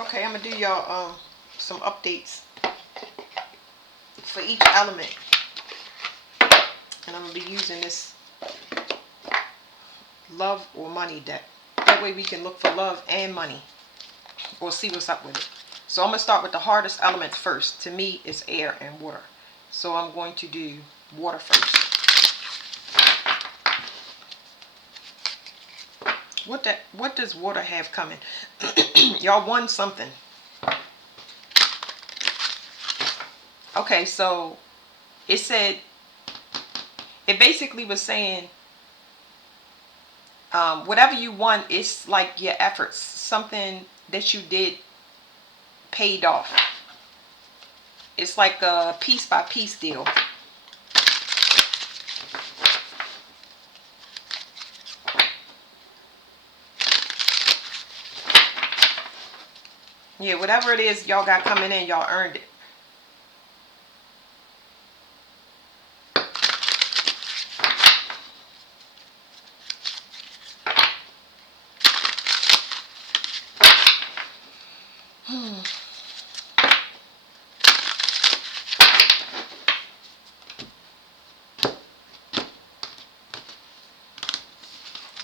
Okay, I'm gonna do y'all some updates for each element, and I'm gonna be using this love or money deck. That way we can look for love and money, or see what's up with it. So I'm gonna start with the hardest elements first. To me, it's air and water. So I'm going to do water first. What does water have coming? Y'all won something. Okay, so it said, it basically was saying, whatever you won, it's like your efforts, something that you did paid off. It's like a piece by piece deal. Yeah, whatever it is y'all got coming in, y'all earned it.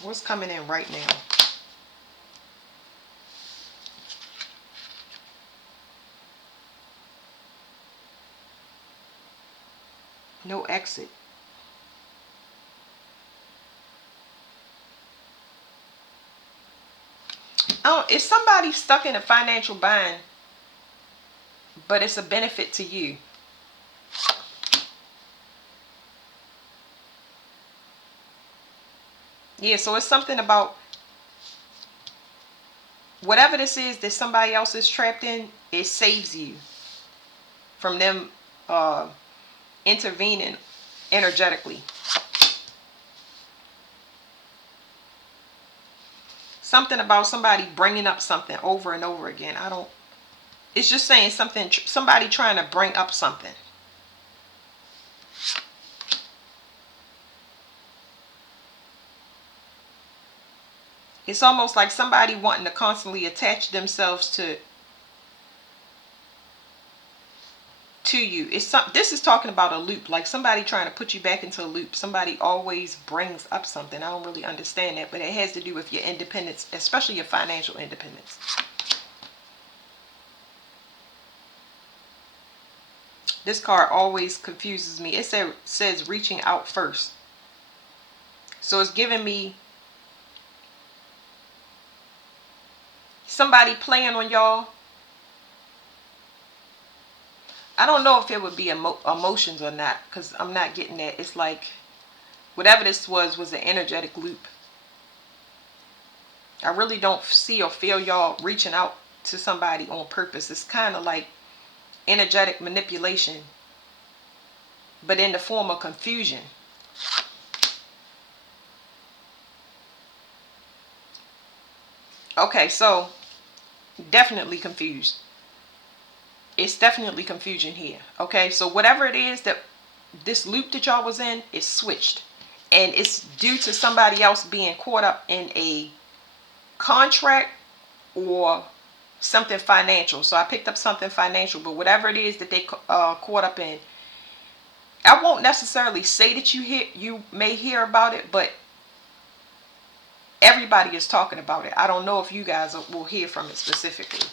What's coming in right now? No exit. Oh, is somebody stuck in a financial bind, but it's a benefit to you? Yeah, so it's something about whatever this is that somebody else is trapped in, it saves you from them intervening energetically. Something about somebody bringing up something over and over again. It's just saying something, somebody trying to bring up something. It's almost like somebody wanting to constantly attach themselves to you. This is talking about a loop, like somebody trying to put you back into a loop. Somebody always brings up something. I don't really understand that, but it has to do with your independence, especially your financial independence. This card always confuses me. It says reaching out first. So it's giving me somebody playing on y'all. I don't know if it would be emotions or not, because I'm not getting that. It's like whatever this was an energetic loop. I really don't see or feel y'all reaching out to somebody on purpose. It's kind of like energetic manipulation, but in the form of confusion. Okay, so definitely confused. It's definitely confusion here. Okay, so whatever it is that this loop that y'all was in is switched, and it's due to somebody else being caught up in a contract or something financial. So I picked up something financial, but whatever it is that they caught up in, I won't necessarily say that you may hear about it, but everybody is talking about it. I don't know if you guys will hear from it specifically.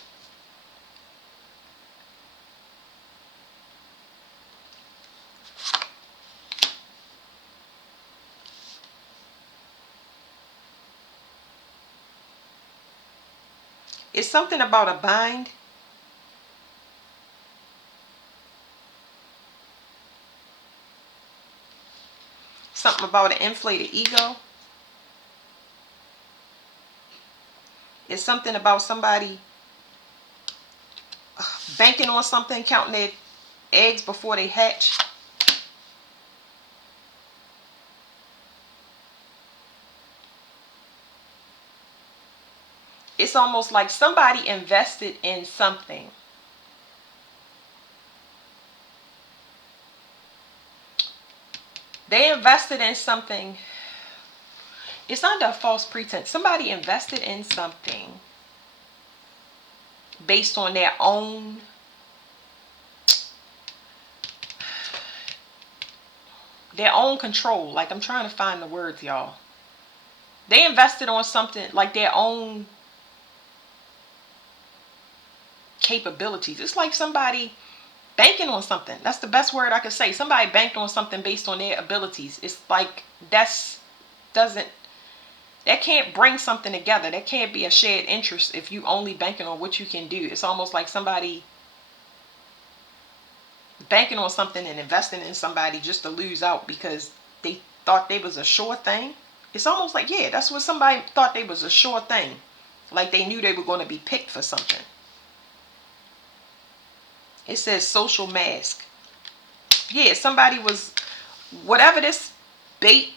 It's something about a bind. Something about an inflated ego. It's something about somebody banking on something, counting their eggs before they hatch. It's almost like somebody invested in something. They invested in something. It's under a false pretense. Somebody invested in something. based on their own control. Like, I'm trying to find the words, y'all. They invested on something like their own capabilities. It's like somebody banking on something. That's the best word I could say. Somebody banked on something based on their abilities. It's like doesn't that can't bring something together. That can't be a shared interest if you only banking on what you can do. It's almost like somebody banking on something and investing in somebody just to lose out because they thought they was a sure thing. It's almost like, yeah, that's what somebody thought they was a sure thing. Like they knew they were going to be picked for something. It says social mask. Yeah, somebody was, whatever this bait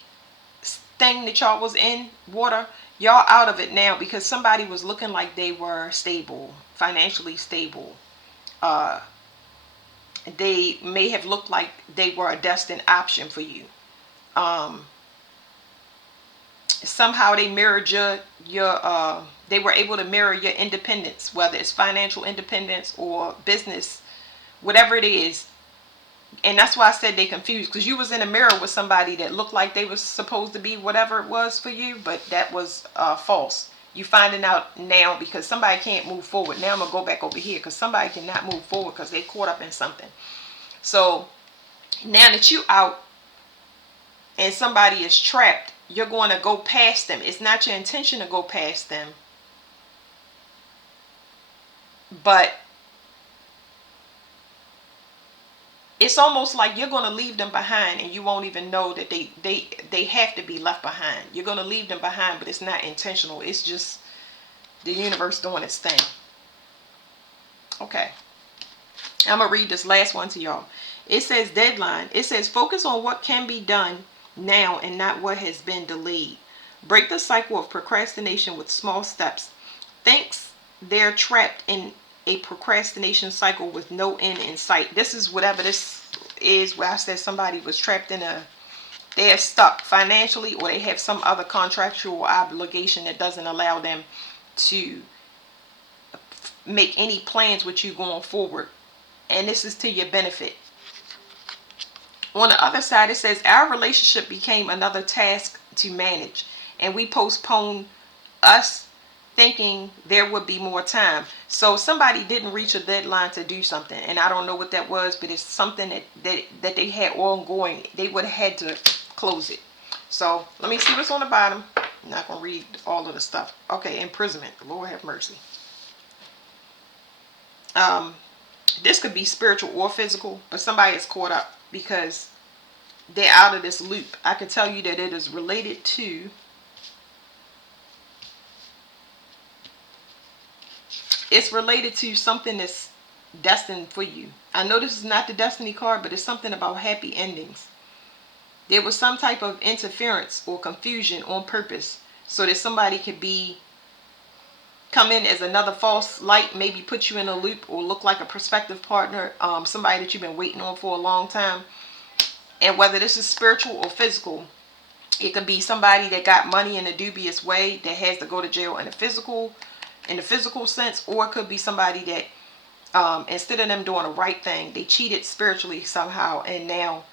thing that y'all was in, water, y'all out of it now because somebody was looking like they were stable, financially stable. They may have looked like they were a destined option for you. Somehow they mirrored your they were able to mirror your independence, whether it's financial independence or business, whatever it is. And that's why I said they confused, because you was in a mirror with somebody that looked like they was supposed to be whatever it was for you, but that was false. You finding out now because somebody can't move forward. Now I'm gonna go back over here because somebody cannot move forward because they caught up in something. So now that you out and somebody is trapped, you're going to go past them. It's not your intention to go past them, but it's almost like you're going to leave them behind and you won't even know that they have to be left behind. You're going to leave them behind, but it's not intentional. It's just the universe doing its thing. Okay. I'm going to read this last one to y'all. It says deadline. It says focus on what can be done now and not what has been delayed. Break the cycle of procrastination with small steps. Thinks they're trapped in a procrastination cycle with no end in sight. This is whatever this is where I said somebody was trapped in they're stuck financially, or they have some other contractual obligation that doesn't allow them to make any plans with you going forward. And this is to your benefit. On the other side, it says our relationship became another task to manage, and we postponed us thinking there would be more time. So somebody didn't reach a deadline to do something, and I don't know what that was, but it's something that they had ongoing. They would have had to close it. So let me see what's on the bottom. I'm not going to read all of the stuff. Okay, imprisonment. Lord have mercy. This could be spiritual or physical, but somebody is caught up because they're out of this loop. I can tell you that it is related to something that's destined for you. I know this is not the destiny card, but it's something about happy endings. There was some type of interference or confusion on purpose so that somebody could come in as another false light, maybe put you in a loop or look like a prospective partner, somebody that you've been waiting on for a long time. And whether this is spiritual or physical, it could be somebody that got money in a dubious way that has to go to jail in the physical sense, or it could be somebody that instead of them doing the right thing, they cheated spiritually somehow, and now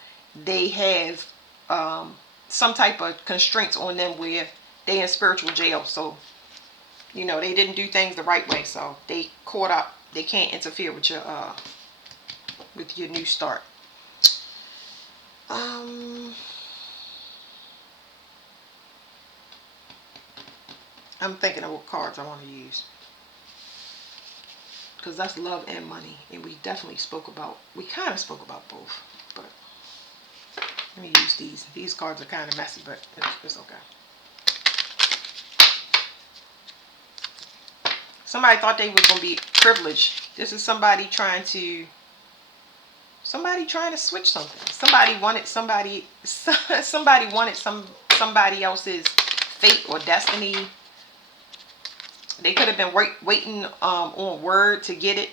they have some type of constraints on them where they in spiritual jail. So they didn't do things the right way, so they caught up. They can't interfere with your new start. I'm thinking of what cards I want to use, because that's love and money, and we kind of spoke about both, but let me use these. These cards are kind of messy, but it's okay. Somebody thought they was going to be privileged. This is somebody trying to switch something. Somebody wanted somebody else's fate or destiny. They could have been waiting on word to get it.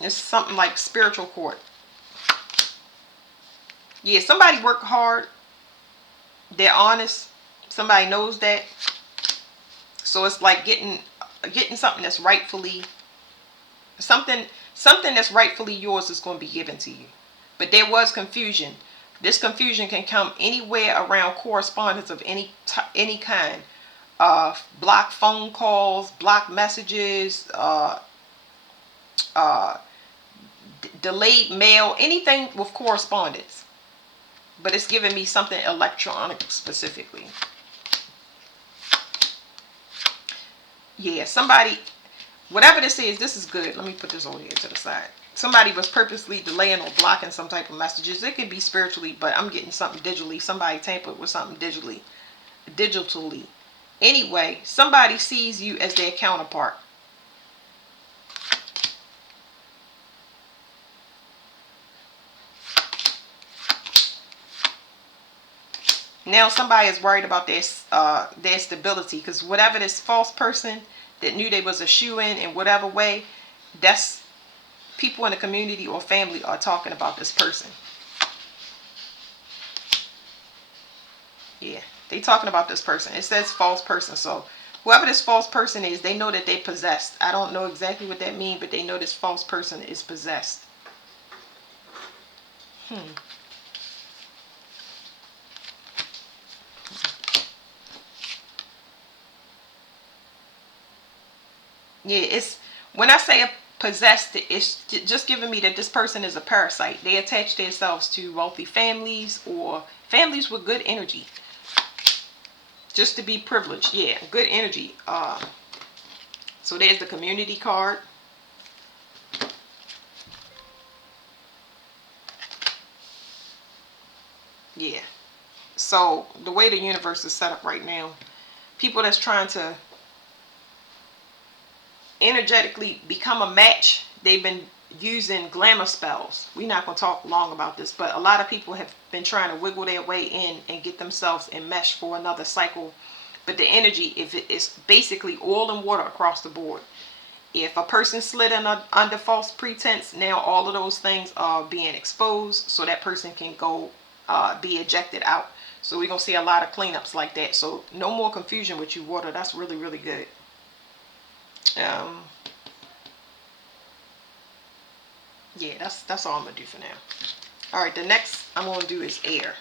It's something like spiritual court. Yeah, somebody worked hard They're honest. Somebody knows that. So it's like getting something that's rightfully something that's rightfully yours is going to be given to you. But there was confusion. This confusion can come anywhere around correspondence of any kind. Block phone calls, block messages, uh, delayed mail, anything with correspondence. But it's giving me something electronic specifically. Yeah, somebody, whatever this is good. Let me put this over here to the side. Somebody was purposely delaying or blocking some type of messages. It could be spiritually, but I'm getting something digitally. Somebody tampered with something digitally. Anyway, somebody sees you as their counterpart. Now somebody is worried about their stability, because whatever this false person that knew they was a shoo-in in whatever way, that's people in the community or family are talking about this person. Yeah, they talking about this person. It says false person, so whoever this false person is, they know that they possessed. I don't know exactly what that means, but they know this false person is possessed. Yeah, it's when I say possessed, it's just giving me that this person is a parasite. They attach themselves to wealthy families or families with good energy, just to be privileged. Yeah, good energy. So there's the community card. Yeah. So the way the universe is set up right now, people that's trying to energetically become a match, they've been using glamour spells. We're not going to talk long about this, but a lot of people have been trying to wiggle their way in and get themselves enmeshed for another cycle. But the energy, if it's basically oil and water across the board. If a person slid in under false pretense, now all of those things are being exposed, so that person can go be ejected out. So we're going to see a lot of cleanups like that. So no more confusion with you, water. That's really, really good. Yeah, that's all I'm going to do for now. All right, the next I'm going to do is air.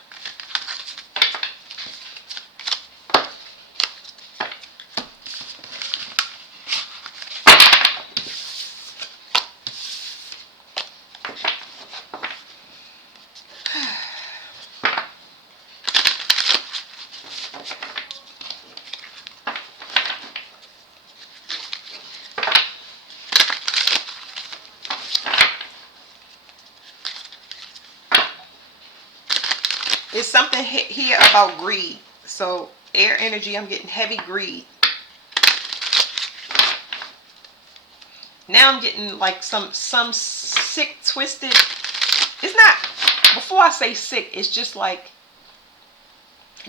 It's something here about greed. So air energy, I'm getting heavy greed. Now I'm getting like some sick, twisted. It's not, before I say sick, it's just like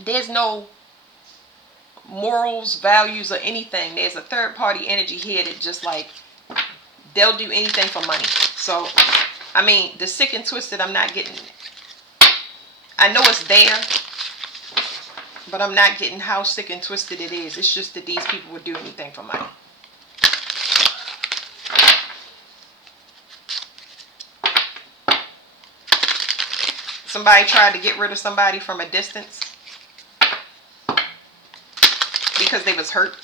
there's no morals, values, or anything. There's a third party energy here that just like they'll do anything for money. So I mean, the sick and twisted, I'm not getting. I know it's there, but I'm not getting how sick and twisted it is. It's just that these people would do anything for money. Somebody tried to get rid of somebody from a distance because they was hurt.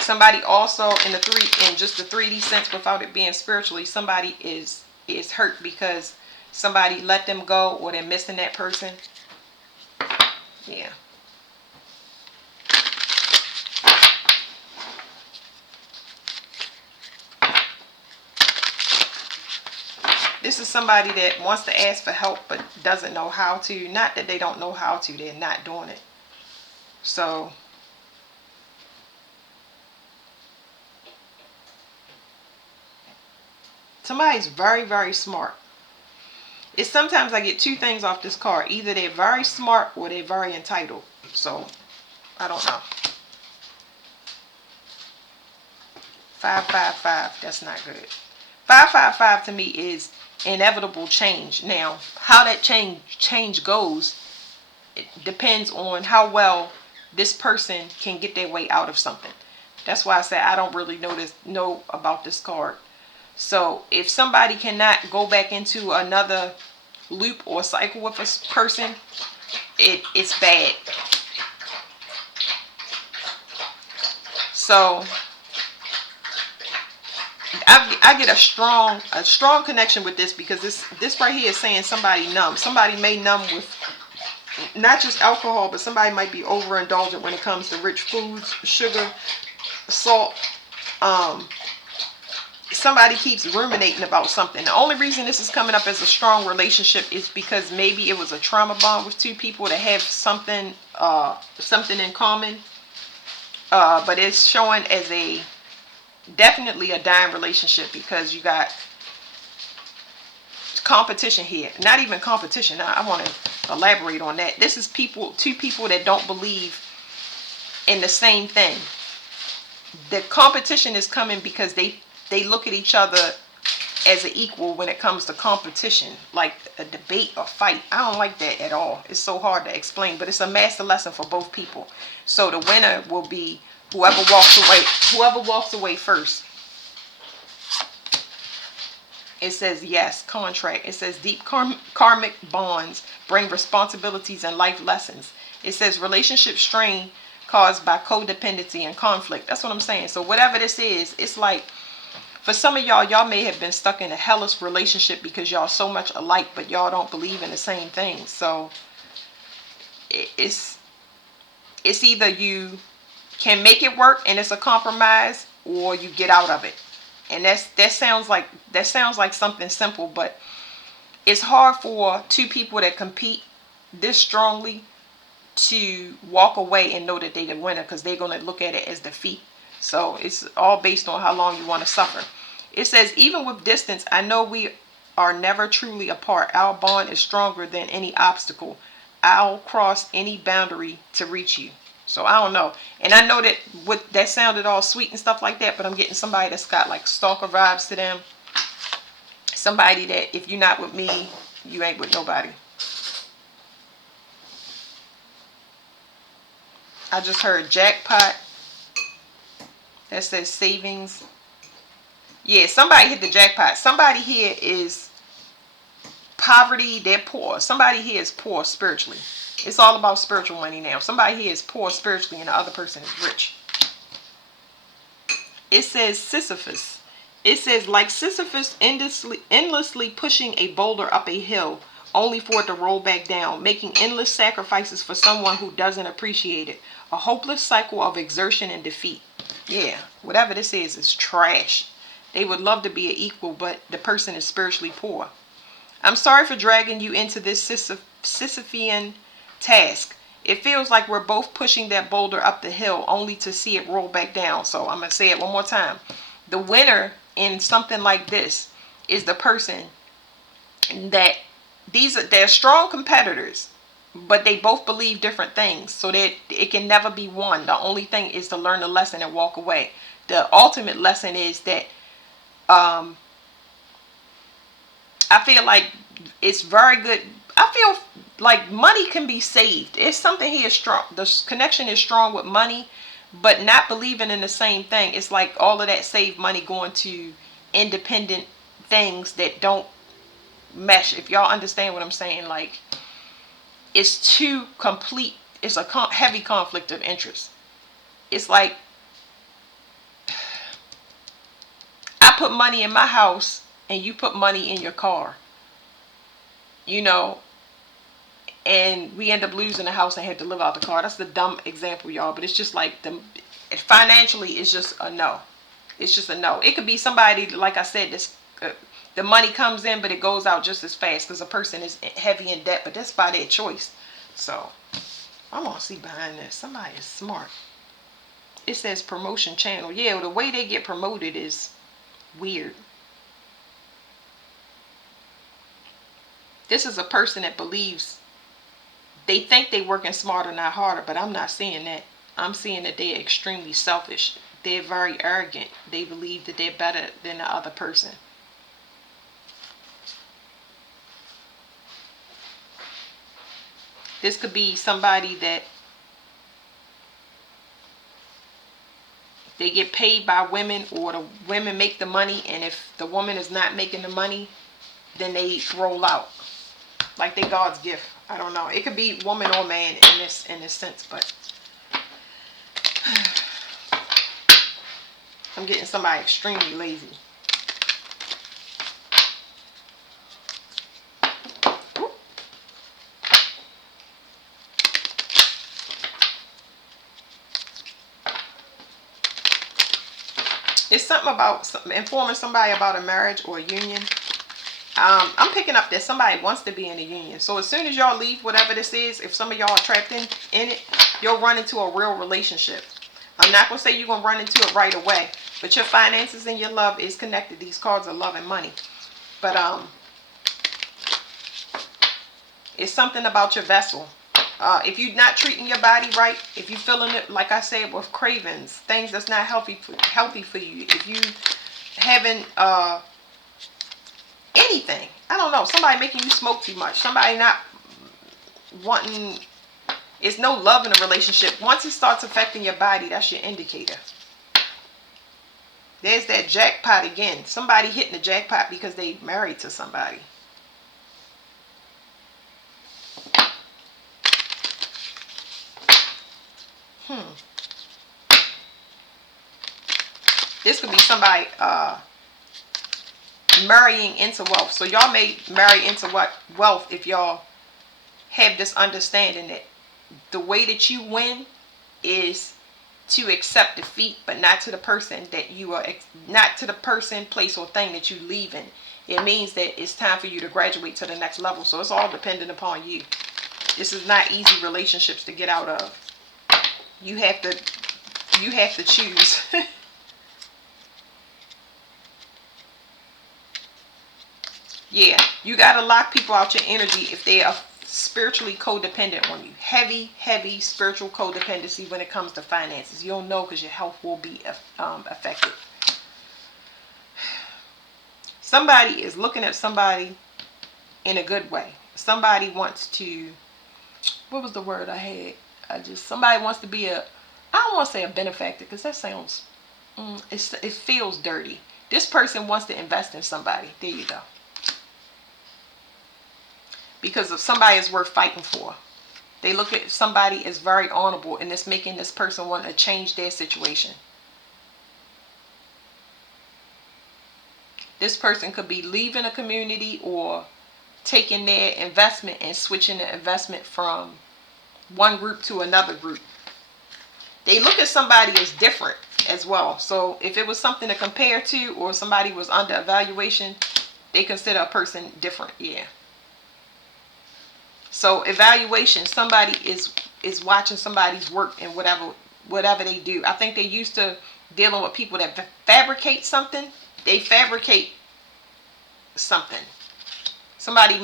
Somebody also in just the 3D sense, without it being spiritually, somebody is hurt because somebody let them go or they're missing that person. Yeah. This is somebody that wants to ask for help but doesn't know how to. Not that they don't know how to, they're not doing it. So somebody's very, very smart. It's sometimes I get two things off this card. Either they're very smart or they're very entitled. So I don't know. 555. That's not good. 555 to me is inevitable change. Now, how that change goes, it depends on how well this person can get their way out of something. That's why I said I don't really know about this card. So if somebody cannot go back into another loop or cycle with a person, it's bad. So I get a strong connection with this, because this right here is saying somebody numb. Somebody may numb with not just alcohol, but somebody might be overindulgent when it comes to rich foods, sugar, salt. Somebody keeps ruminating about something. The only reason this is coming up as a strong relationship is because maybe it was a trauma bond with two people that have something in common. But it's showing as a definitely a dying relationship, because you got competition here. Not even competition. I want to elaborate on that. This is two people that don't believe in the same thing. The competition is coming because they look at each other as an equal when it comes to competition, like a debate or fight. I don't like that at all. It's so hard to explain, but it's a master lesson for both people. So the winner will be whoever walks away first. It says yes, contract. It says deep karmic bonds bring responsibilities and life lessons. It says relationship strain caused by codependency and conflict. That's what I'm saying. So whatever this is, it's like, for some of y'all may have been stuck in a hellish relationship because y'all so much alike, but y'all don't believe in the same things. So it's either you can make it work and it's a compromise, or you get out of it. And that sounds like something simple, but it's hard for two people that compete this strongly to walk away and know that they're the winner, because they're going to look at it as defeat. So it's all based on how long you want to suffer. It says, even with distance, I know we are never truly apart. Our bond is stronger than any obstacle. I'll cross any boundary to reach you. So I don't know. And I know that sounded all sweet and stuff like that, but I'm getting somebody that's got like stalker vibes to them. Somebody that if you're not with me, you ain't with nobody. I just heard jackpot. That says savings. Yeah, somebody hit the jackpot. Somebody here is poverty. They're poor. Somebody here is poor spiritually. It's all about spiritual money now. Somebody here is poor spiritually and the other person is rich. It says Sisyphus. It says, like Sisyphus endlessly pushing a boulder up a hill only for it to roll back down, making endless sacrifices for someone who doesn't appreciate it. A hopeless cycle of exertion and defeat. Yeah, whatever this is trash. They would love to be an equal, but the person is spiritually poor. I'm sorry for dragging you into this Sisyphean task. It feels like we're both pushing that boulder up the hill only to see it roll back down. So I'm going to say it one more time. The winner in something like this is the person that they're strong competitors, but they both believe different things, so that it can never be one. The only thing is to learn the lesson and walk away. The ultimate lesson is that I feel like it's very good. I feel like money can be saved. It's something here strong. The connection is strong with money, but not believing in the same thing. It's like all of that saved money going to independent things that don't mesh. If y'all understand what I'm saying, like it's too complete. It's a heavy conflict of interest. It's like I put money in my house and you put money in your car, and we end up losing the house and had to live out the car. That's the dumb example, y'all, but it's just like financially, it's just a no. It's just a no. It could be somebody, like I said, this the money comes in, but it goes out just as fast because a person is heavy in debt, but that's by their choice. So I'm gonna see behind this. Somebody is smart. It says promotion channel. Yeah, the way they get promoted is weird. This is a person that believes they think they're working smarter, not harder, but I'm not seeing that. I'm seeing that they're extremely selfish. They're very arrogant. They believe that they're better than the other person. This could be somebody that they get paid by women, or the women make the money, and if the woman is not making the money, then they roll out. Like they God's gift. I don't know. It could be woman or man in this sense, but I'm getting somebody extremely lazy. It's something about informing somebody about a marriage or a union. I'm picking up that somebody wants to be in a union. So as soon as y'all leave whatever this is, if some of y'all are trapped in it, you'll run into a real relationship. I'm not going to say you're going to run into it right away, but your finances and your love is connected. These cards are love and money. But it's something about your vessel. If you're not treating your body right, if you're feeling it, like I said, with cravings, things that's not healthy for you, if you haven't anything, I don't know, somebody making you smoke too much, somebody not wanting, it's no love in a relationship. Once it starts affecting your body, that's your indicator. There's that jackpot again. Somebody hitting the jackpot because they married to somebody. This could be somebody marrying into wealth. So y'all may marry into wealth if y'all have this understanding that the way that you win is to accept defeat, but not to the person that you are, not to the person, place, or thing that you leaving. It means that it's time for you to graduate to the next level. So it's all dependent upon you. This is not easy relationships to get out of. You have to choose. Yeah, you got to lock people out your energy if they are spiritually codependent on you. Heavy spiritual codependency when it comes to finances. You'll know because your health will be affected. Somebody is looking at somebody in a good way. Somebody wants to, what was the word I had? Somebody wants to be I don't want to say a benefactor because that sounds, it feels dirty. This person wants to invest in somebody. There you go. Because if somebody is worth fighting for. They look at somebody as very honorable, and it's making this person want to change their situation. This person could be leaving a community or taking their investment and switching the investment from one group to another group. They look at somebody as different as well. So if it was something to compare to, or somebody was under evaluation, they consider a person different. Yeah. So evaluation, somebody is watching somebody's work and whatever they do. I think they're used to dealing with people that fabricate something. They fabricate something. Somebody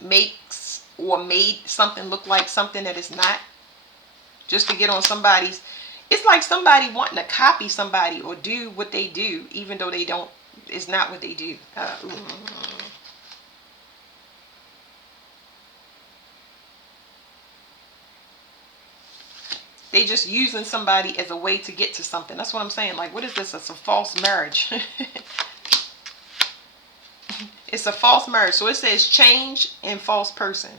makes or made something look like something that is not, just to get on somebody's. It's like somebody wanting to copy somebody or do what they do, even though they don't. It's not what they do. They just using somebody as a way to get to something. That's what I'm saying. Like, what is this? It's a false marriage. It's a false marriage. So it says change and false person.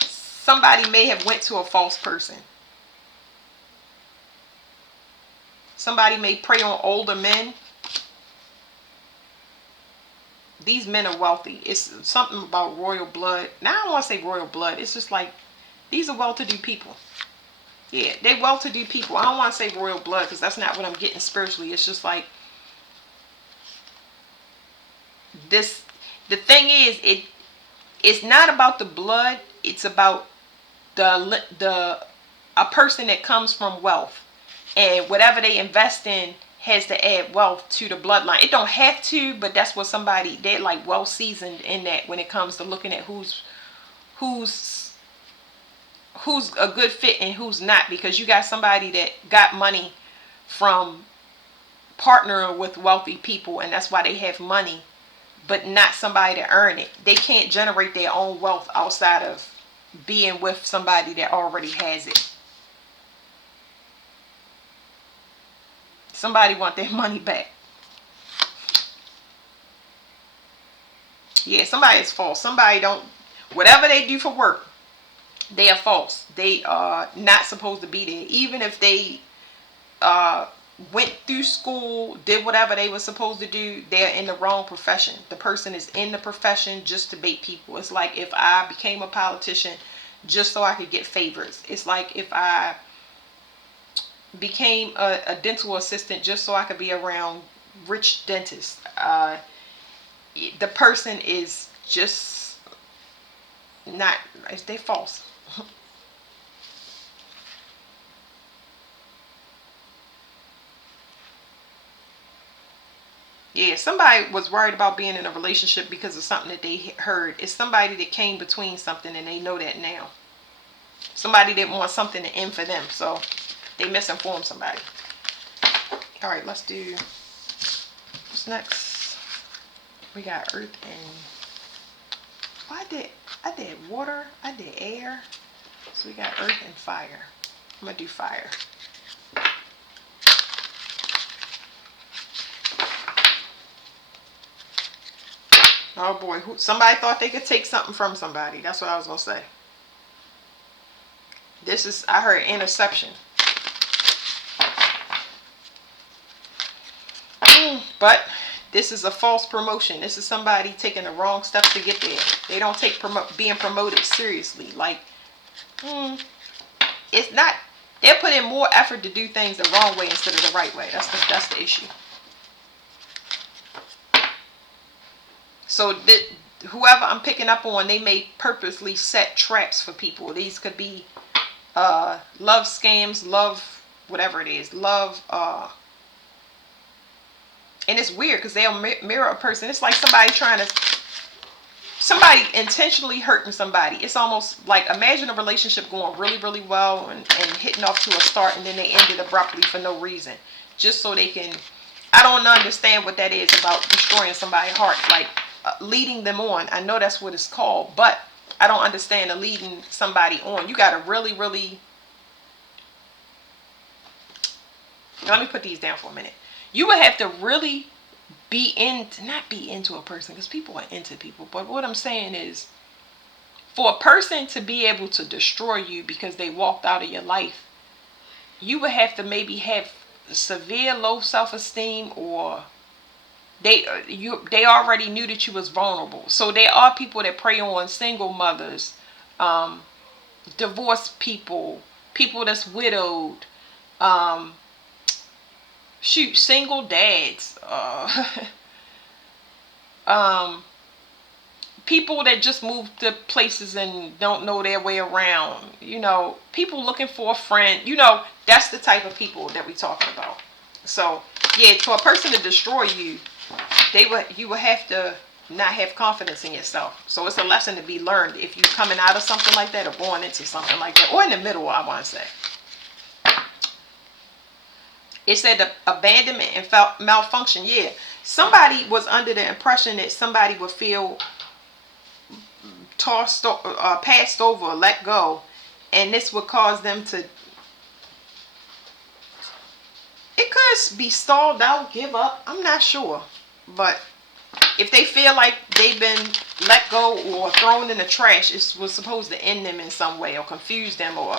Somebody may have went to a false person. Somebody may prey on older men. These men are wealthy. It's something about royal blood. Now, I don't want to say royal blood. It's just like, these are well-to-do people. Yeah, they're well-to-do people. I don't want to say royal blood because that's not what I'm getting spiritually. It's just like, this. The thing is, it's not about the blood. It's about a person that comes from wealth, and whatever they invest in has to add wealth to the bloodline. It don't have to, but that's what they're like well seasoned in that when it comes to looking at who's a good fit and who's not, because you got somebody that got money from partnering with wealthy people, and that's why they have money, but not somebody to earn it. They can't generate their own wealth outside of being with somebody that already has it. Somebody want their money back. Yeah, somebody is false. Somebody don't, whatever they do for work, they are false. They are not supposed to be there. Even if they went through school, did whatever they were supposed to do, they're in the wrong profession. The person is in the profession just to bait people. It's like if I became a politician just so I could get favors. It's like if I became a dental assistant just so I could be around rich dentists. The person is just not, they false. Yeah, somebody was worried about being in a relationship because of something that they heard. It's somebody that came between something and they know that now. Somebody didn't want something to end for them, so they misinformed somebody. All right, let's do, what's next? We got earth and, well, I did water, I did air. So we got earth and fire. I'm gonna do fire. Oh boy, somebody thought they could take something from somebody. That's what I was gonna say. This is, I heard interception. But this is a false promotion. This is somebody taking the wrong steps to get there. They don't take being promoted seriously. Like, it's not, they're putting more effort to do things the wrong way instead of the right way. That's the issue. So whoever I'm picking up on, they may purposely set traps for people. These could be love scams, love, whatever it is, love. And it's weird because they'll mirror a person. It's like somebody intentionally hurting somebody. It's almost like, imagine a relationship going really, really well and hitting off to a start, and then they end it abruptly for no reason. Just so they can, I don't understand what that is about destroying somebody's heart. Like, leading them on. I know that's what it's called, but I don't understand the leading somebody on. You got to really, really, let me put these down for a minute. You would have to really not be into a person, because people are into people, but what I'm saying is, for a person to be able to destroy you because they walked out of your life, you would have to maybe have severe low self-esteem, or they already knew that you was vulnerable. So there are people that prey on single mothers, divorced people, people that's widowed, single dads, people that just moved to places and don't know their way around. People looking for a friend. That's the type of people that we talking about. So yeah, for a person to destroy you, you would have to not have confidence in yourself. So it's a lesson to be learned if you're coming out of something like that, or going into something like that, or in the middle, I want to say. It said the abandonment and malfunction. Yeah, somebody was under the impression that somebody would feel passed over, let go, and this would cause them to, it could be stalled out, give up, I'm not sure. But if they feel like they've been let go or thrown in the trash, it was supposed to end them in some way, or confuse them, or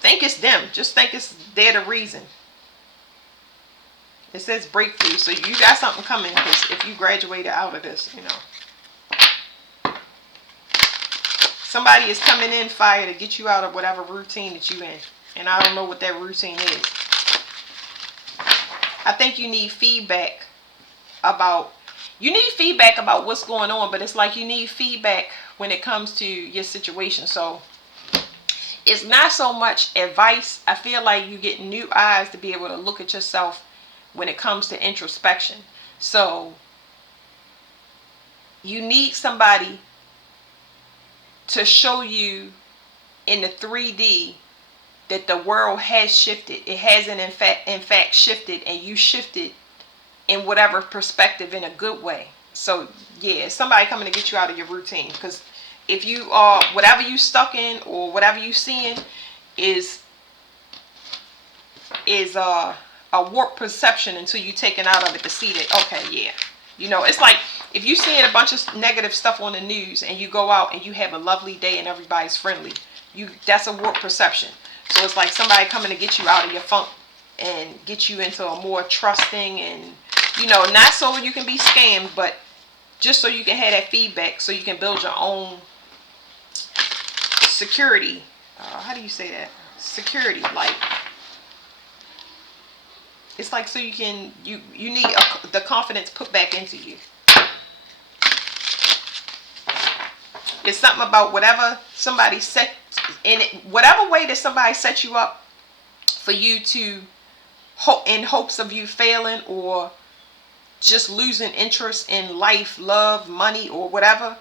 think it's them. Just think they're the reason. It says breakthrough, so you got something coming, because if you graduated out of this, somebody is coming in fire to get you out of whatever routine that you in. And I don't know what that routine is. I think you need feedback about what's going on, but it's like you need feedback when it comes to your situation. So it's not so much advice. I feel like you get new eyes to be able to look at yourself when it comes to introspection. So you need somebody to show you in the 3D that the world has shifted. It hasn't in fact shifted, and you shifted in whatever perspective in a good way. So yeah, somebody coming to get you out of your routine, because If you are, whatever you stuck in or whatever you seeing is a warped perception until you taken out of it to see that, okay, yeah. It's like if you seeing a bunch of negative stuff on the news and you go out and you have a lovely day and everybody's friendly, that's a warped perception. So it's like somebody coming to get you out of your funk and get you into a more trusting and, not so you can be scammed, but just so you can have that feedback so you can build your own security. How do you say that? Security, like, it's like so you need the confidence put back into you. It's something about whatever somebody set in it, whatever way that somebody set you up for you to in hopes of you failing or just losing interest in life, love, money, or whatever.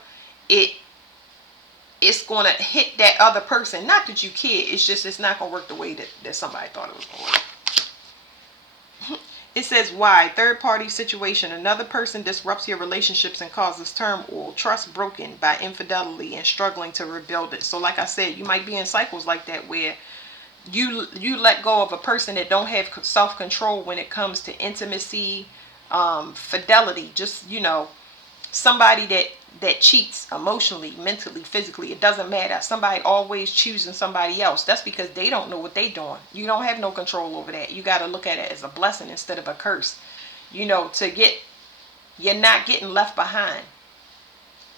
It's going to hit that other person. Not that you care. It's just it's not going to work the way that somebody thought it was going to work. It says, why? Third party situation. Another person disrupts your relationships and causes turmoil. Trust broken by infidelity and struggling to rebuild it. So like I said, you might be in cycles like that where you let go of a person that don't have self-control when it comes to intimacy, fidelity. Just, somebody that cheats emotionally, mentally, physically. It doesn't matter. Somebody always choosing somebody else. That's because they don't know what they're doing. You don't have no control over that. You got to look at it as a blessing instead of a curse. You're not getting left behind.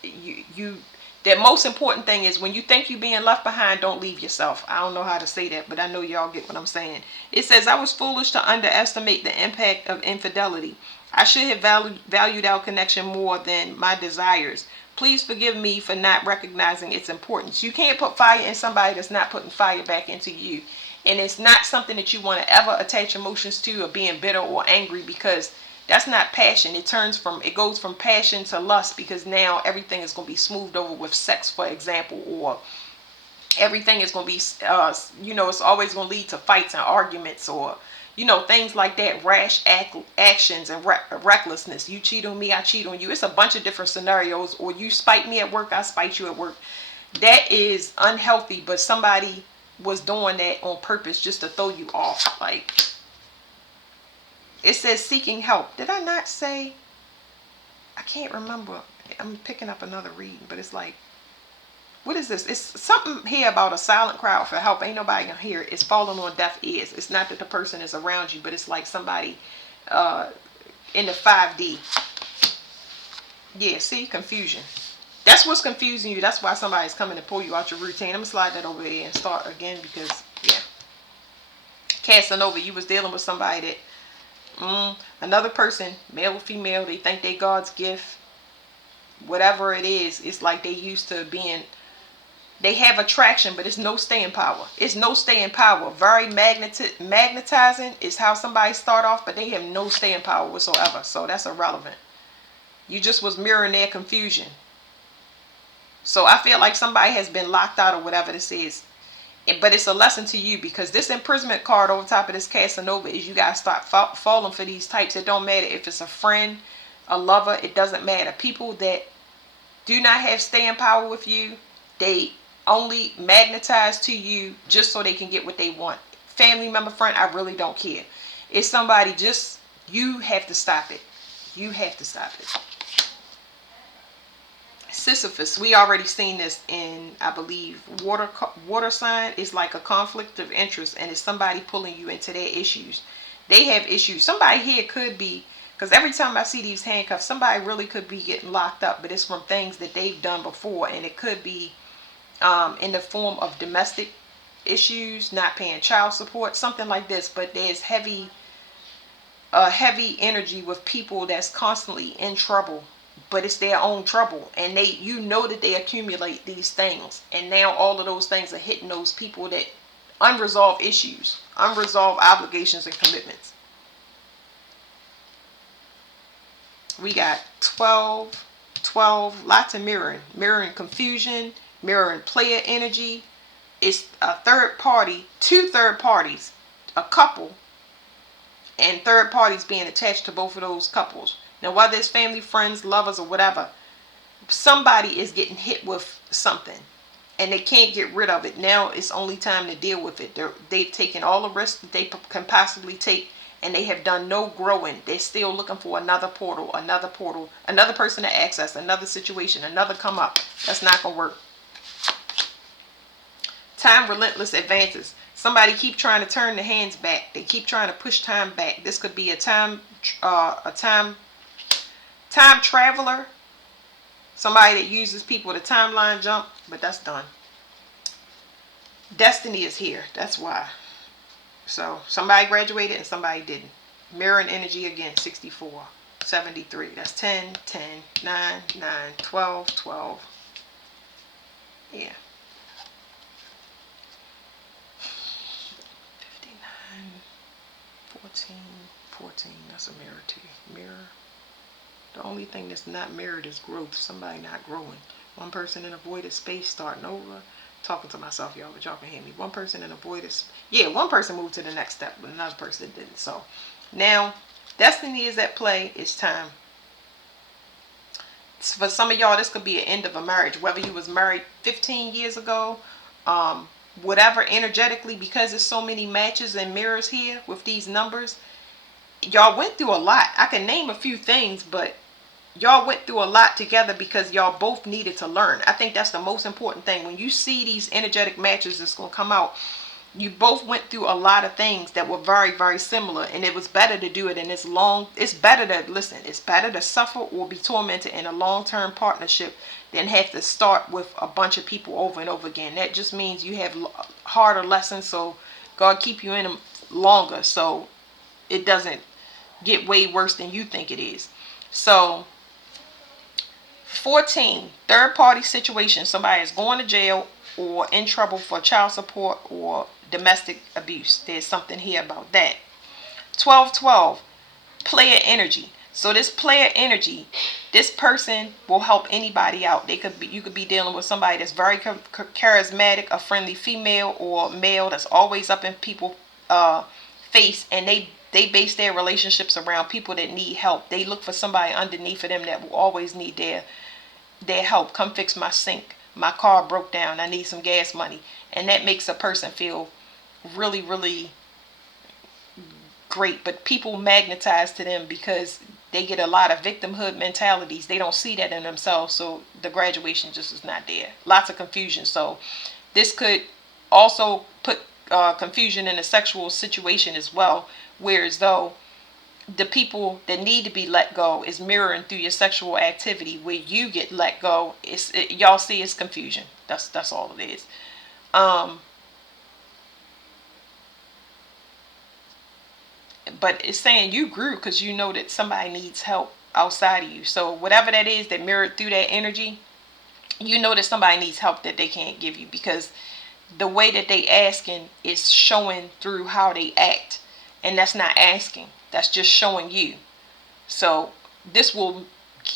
The most important thing is when you think you're being left behind, don't leave yourself. I don't know how to say that, but I know y'all get what I'm saying. It says, I was foolish to underestimate the impact of infidelity. I should have valued our connection more than my desires. Please forgive me for not recognizing its importance. You can't put fire in somebody that's not putting fire back into you. And it's not something that you want to ever attach emotions to or being bitter or angry, because that's not passion. It goes from passion to lust, because now everything is going to be smoothed over with sex, for example, or everything is going to be, it's always going to lead to fights and arguments, or, things like that, rash actions and recklessness. You cheat on me, I cheat on you. It's a bunch of different scenarios. Or you spite me at work, I spite you at work. That is unhealthy, but somebody was doing that on purpose just to throw you off. Like, it says seeking help. Did I not say? I can't remember. I'm picking up another reading, but it's like, what is this? It's something here about a silent crowd for help. Ain't nobody gonna hear it. It's falling on deaf ears. It's not that the person is around you, but it's like somebody in the 5D. Yeah, see? Confusion. That's what's confusing you. That's why somebody's coming to pull you out your routine. I'm going to slide that over there and start again because, yeah. Casanova, you was dealing with somebody that, another person, male or female, they think they God's gift. Whatever it is, it's like they used to being, they have attraction, but it's no staying power. It's no staying power. Very magnetizing is how somebody start off, but they have no staying power whatsoever. So that's irrelevant. You just was mirroring their confusion. So I feel like somebody has been locked out or whatever this is. But it's a lesson to you, because this imprisonment card over top of this Casanova is you got to start falling for these types. It don't matter if it's a friend, a lover. It doesn't matter. People that do not have staying power with you, they only magnetize to you just so they can get what they want. Family member, friend, I really don't care. It's somebody just, you have to stop it. You have to stop it. Sisyphus, we already seen this in, I believe, water sign is like a conflict of interest, and it's somebody pulling you into their issues. They have issues. Somebody here could be, because every time I see these handcuffs, somebody really could be getting locked up, but it's from things that they've done before, and it could be in the form of domestic issues, not paying child support, something like this. But there's heavy energy with people that's constantly in trouble. But it's their own trouble, and that they accumulate these things, and now all of those things are hitting those people that unresolved issues, unresolved obligations and commitments. We got 12, lots of mirroring confusion, mirroring player energy. It's a third party, two third parties, a couple, and third parties being attached to both of those couples. Now, whether it's family, friends, lovers, or whatever, somebody is getting hit with something and they can't get rid of it. Now it's only time to deal with it. They've taken all the risks that they can possibly take, and they have done no growing. They're still looking for another portal, another person to access, another situation, another come up. That's not going to work. Time relentless advances. Somebody keep trying to turn the hands back. They keep trying to push time back. This could be a time traveler. Somebody that uses people to timeline jump, but that's done. Destiny is here. That's why. So somebody graduated and somebody didn't. Mirroring energy again, 64, 73. That's 10, 10, 9, 9, 12, 12. Yeah. 59, 14, 14. That's a mirror too. Mirror. The only thing that's not mirrored is growth. Somebody not growing. One person in a voided space starting over. Talking to myself, y'all, but y'all can hear me. One person in a voided space. Yeah, one person moved to the next step, but another person didn't. So now destiny is at play. It's time. For some of y'all, this could be an end of a marriage. Whether you was married 15 years ago, whatever, energetically, because there's so many matches and mirrors here with these numbers, y'all went through a lot. I can name a few things, but y'all went through a lot together because y'all both needed to learn. I think that's the most important thing. When you see these energetic matches that's going to come out, you both went through a lot of things that were very, very similar, and it was better to do it in this long. It's better to suffer or be tormented in a long-term partnership than have to start with a bunch of people over and over again. That just means you have harder lessons, so God keep you in them longer so it doesn't get way worse than you think it is. So 14, third party situation. Somebody is going to jail or in trouble for child support or domestic abuse. There's something here about that. 12, player energy. So this player energy, this person will help anybody out. You could be dealing with somebody that's very charismatic, a friendly female or male that's always up in people's face, and they base their relationships around people that need help. They look for somebody underneath of them that will always need their help. Come fix my sink. My car broke down. I need some gas money. And that makes a person feel really, really great. But people magnetize to them because they get a lot of victimhood mentalities. They don't see that in themselves. So the graduation just is not there. Lots of confusion. So this could also put confusion in a sexual situation as well. Whereas though the people that need to be let go is mirroring through your sexual activity where you get let go. Y'all see it's confusion. That's all it is. But it's saying you grew because you know that somebody needs help outside of you. So whatever that is that mirrored through that energy, you know that somebody needs help that they can't give you, because the way that they asking is showing through how they act. And that's not asking. That's just showing you. So this will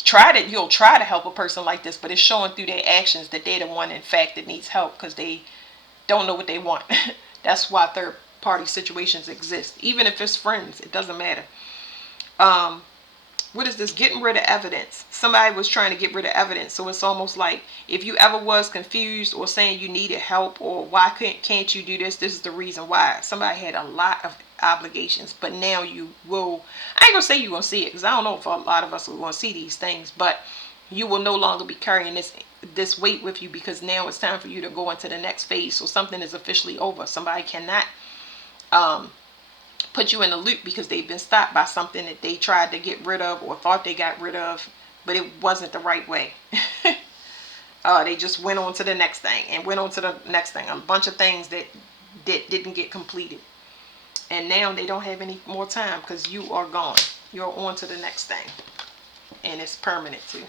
you'll try to help a person like this, but it's showing through their actions that they're the one in fact that needs help because they don't know what they want. That's why third party situations exist. Even if it's friends, it doesn't matter. What is this? Getting rid of evidence. Somebody was trying to get rid of evidence. So it's almost like if you ever was confused or saying you needed help or why can't you do this, this is the reason why. Somebody had a lot of obligations, but now you will, I ain't gonna say you're gonna see it because I don't know if a lot of us are gonna see these things, but you will no longer be carrying this weight with you because now it's time for you to go into the next phase. So something is officially over. Somebody cannot put you in a loop because they've been stopped by something that they tried to get rid of or thought they got rid of, but it wasn't the right way. They just went on to the next thing and went on to the next thing. A bunch of things that didn't get completed. And now they don't have any more time because you are gone. You're on to the next thing. And it's permanent too.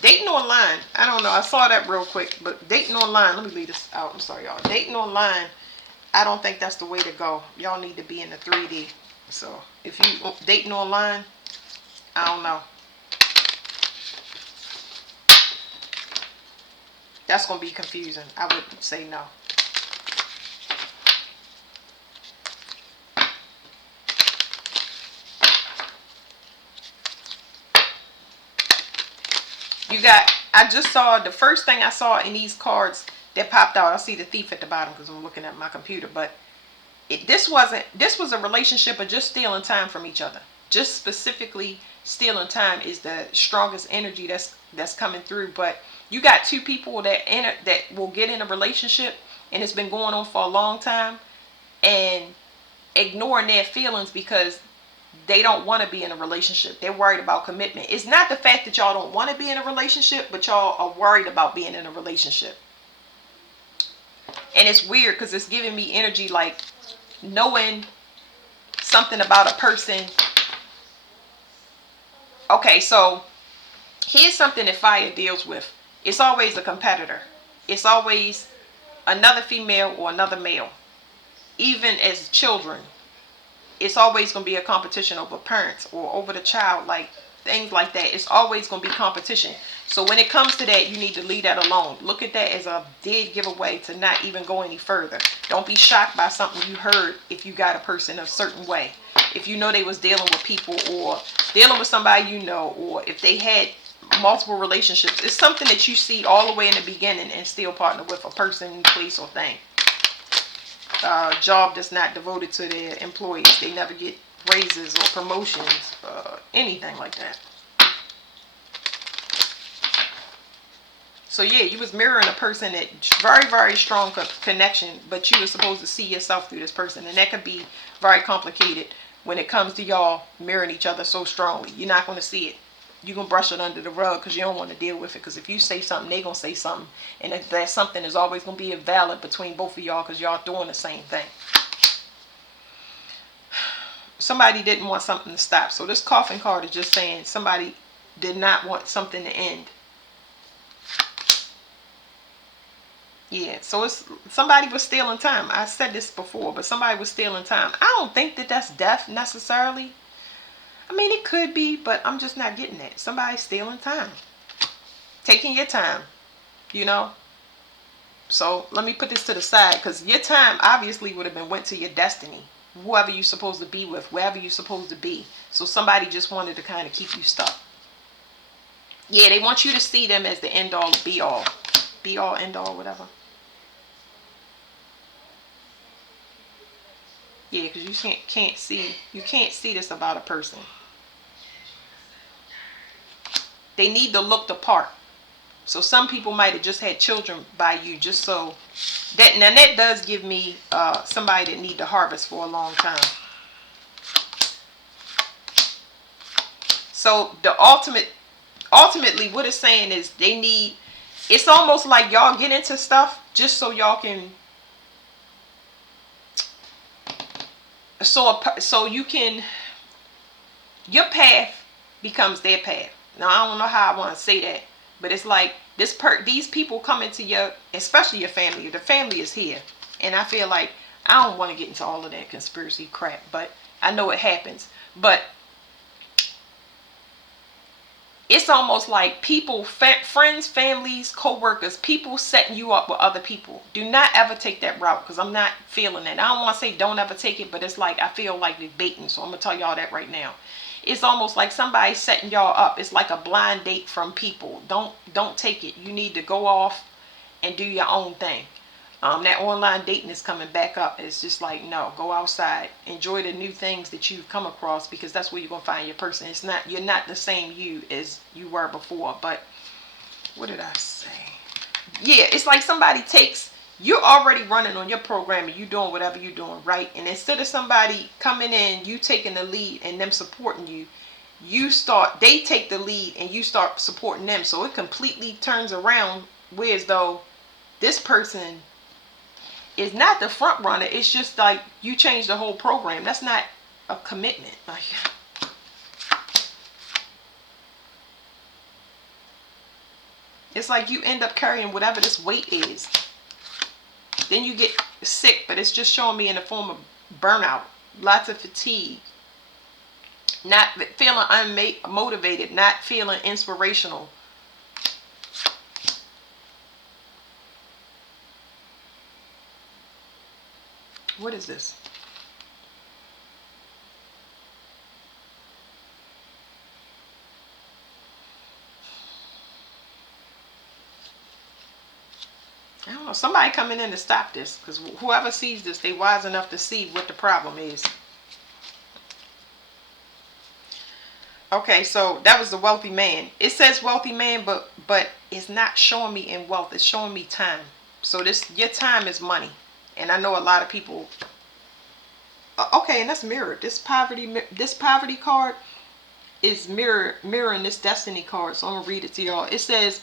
Dating online. I don't know. I saw that real quick. But dating online. Let me leave this out. I'm sorry, y'all. Dating online. I don't think that's the way to go. Y'all need to be in the 3D. So if you dating online, I don't know. That's going to be confusing. I would say no. You got, I just saw, the first thing I saw in these cards that popped out, I see the thief at the bottom because I'm looking at my computer, but this was a relationship of just stealing time from each other. Just specifically stealing time is the strongest energy that's coming through. But you got two people that will get in a relationship, and it's been going on for a long time, and ignoring their feelings because they don't want to be in a relationship. They're worried about commitment. It's not the fact that y'all don't want to be in a relationship, but y'all are worried about being in a relationship. And it's weird because it's giving me energy like knowing something about a person. Okay, so here's something that fire deals with. It's always a competitor. It's always another female or another male. Even as children, it's always going to be a competition over parents or over the child, like things like that. It's always going to be competition. So when it comes to that, you need to leave that alone. Look at that as a dead giveaway to not even go any further. Don't be shocked by something you heard if you got a person a certain way. If you know they was dealing with people or dealing with somebody you know, or if they had multiple relationships, it's something that you see all the way in the beginning and still partner with a person, place, or thing. Job that's not devoted to their employees. They never get raises or promotions, anything like that. So yeah, you was mirroring a person that very, very strong connection, but you were supposed to see yourself through this person, and that could be very complicated when it comes to y'all mirroring each other so strongly. You're not going to see it. You're going to brush it under the rug because you don't want to deal with it, because if you say something, they're going to say something, and if that something is always going to be invalid between both of y'all because y'all doing the same thing. Somebody didn't want something to stop. So this coffin card is just saying somebody did not want something to end. Yeah, so it's somebody was stealing time. I said this before, but somebody was stealing time. I don't think that that's death necessarily. I mean, it could be, but I'm just not getting that. Somebody's stealing time. Taking your time, you know. So let me put this to the side, because your time obviously would have been went to your destiny. Whoever you're supposed to be with, wherever you're supposed to be. So somebody just wanted to kind of keep you stuck. Yeah, they want you to see them as the end all, be all. Be all, end all, whatever. Yeah, because you can't see this about a person. They need to look the part. So some people might have just had children by you, just so that. Now that does give me somebody that need to harvest for a long time. So the ultimately what it's saying is they need. It's almost like y'all get into stuff just so y'all can. So you can. Your path becomes their path. Now I don't know how I want to say that, but it's like these people come into your, especially your family. The family is here, and I feel like I don't want to get into all of that conspiracy crap, but I know it happens. But it's almost like people, friends, families, co-workers, people setting you up with other people. Do not ever take that route, because I'm not feeling that. I don't want to say don't ever take it, but it's like I feel like they're baiting, so I'm going to tell y'all that right now. It's almost like somebody setting y'all up. It's like a blind date from people. Don't take it. You need to go off and do your own thing. That online dating is coming back up. It's just like, no, go outside, enjoy the new things that you've come across, because that's where you're gonna find your person. You're not the same you as you were before. But what did I say? Yeah, it's like somebody takes, you're already running on your program and you doing whatever you're doing, right? And instead of somebody coming in, you taking the lead and them supporting you, they take the lead and you start supporting them. So it completely turns around, whereas though this person is not the front runner. It's just like you change the whole program. That's not a commitment. Like, it's like you end up carrying whatever this weight is. Then you get sick, but it's just showing me in the form of burnout, lots of fatigue, not feeling unmotivated, not feeling inspirational. What is this? somebody coming in to stop this, because whoever sees this, they wise enough to see what the problem is. Okay, so that was the wealthy man. It says wealthy man, but it's not showing me in wealth. It's showing me time. So your time is money, and I know a lot of people. Okay, and that's mirrored. This poverty card is mirroring this destiny card. So I'm gonna read it to y'all. It says,